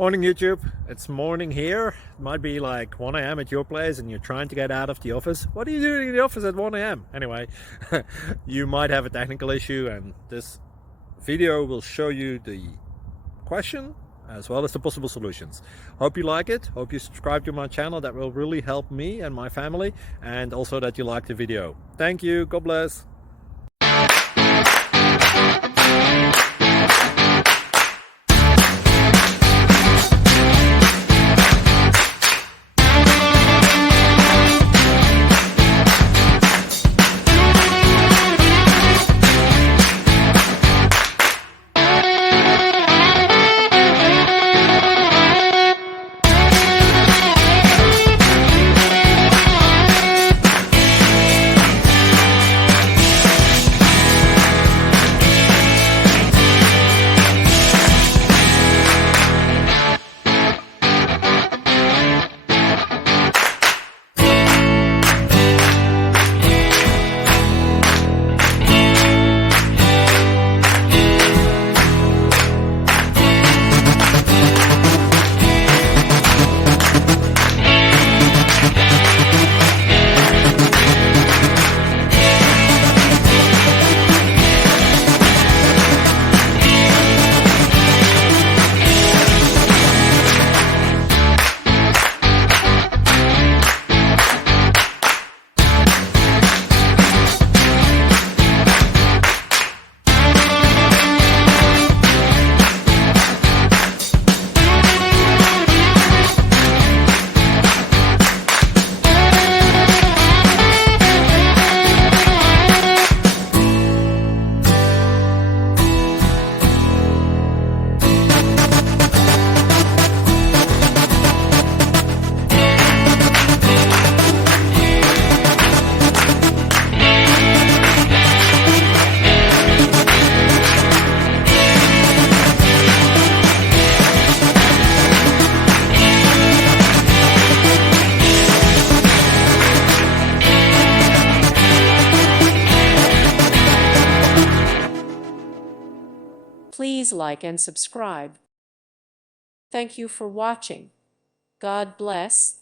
Morning YouTube, it's morning here. It might be like 1 a.m. at your place and you're trying to get out of the office. What are you doing in the office at 1 a.m.? Anyway, you might have a technical issue and this video will show you the question as well as the possible solutions. Hope you like it, hope you subscribe to my channel. That will really help me and my family, and also that you like the video. Thank you, God bless. Please like and subscribe. Thank you for watching. God bless.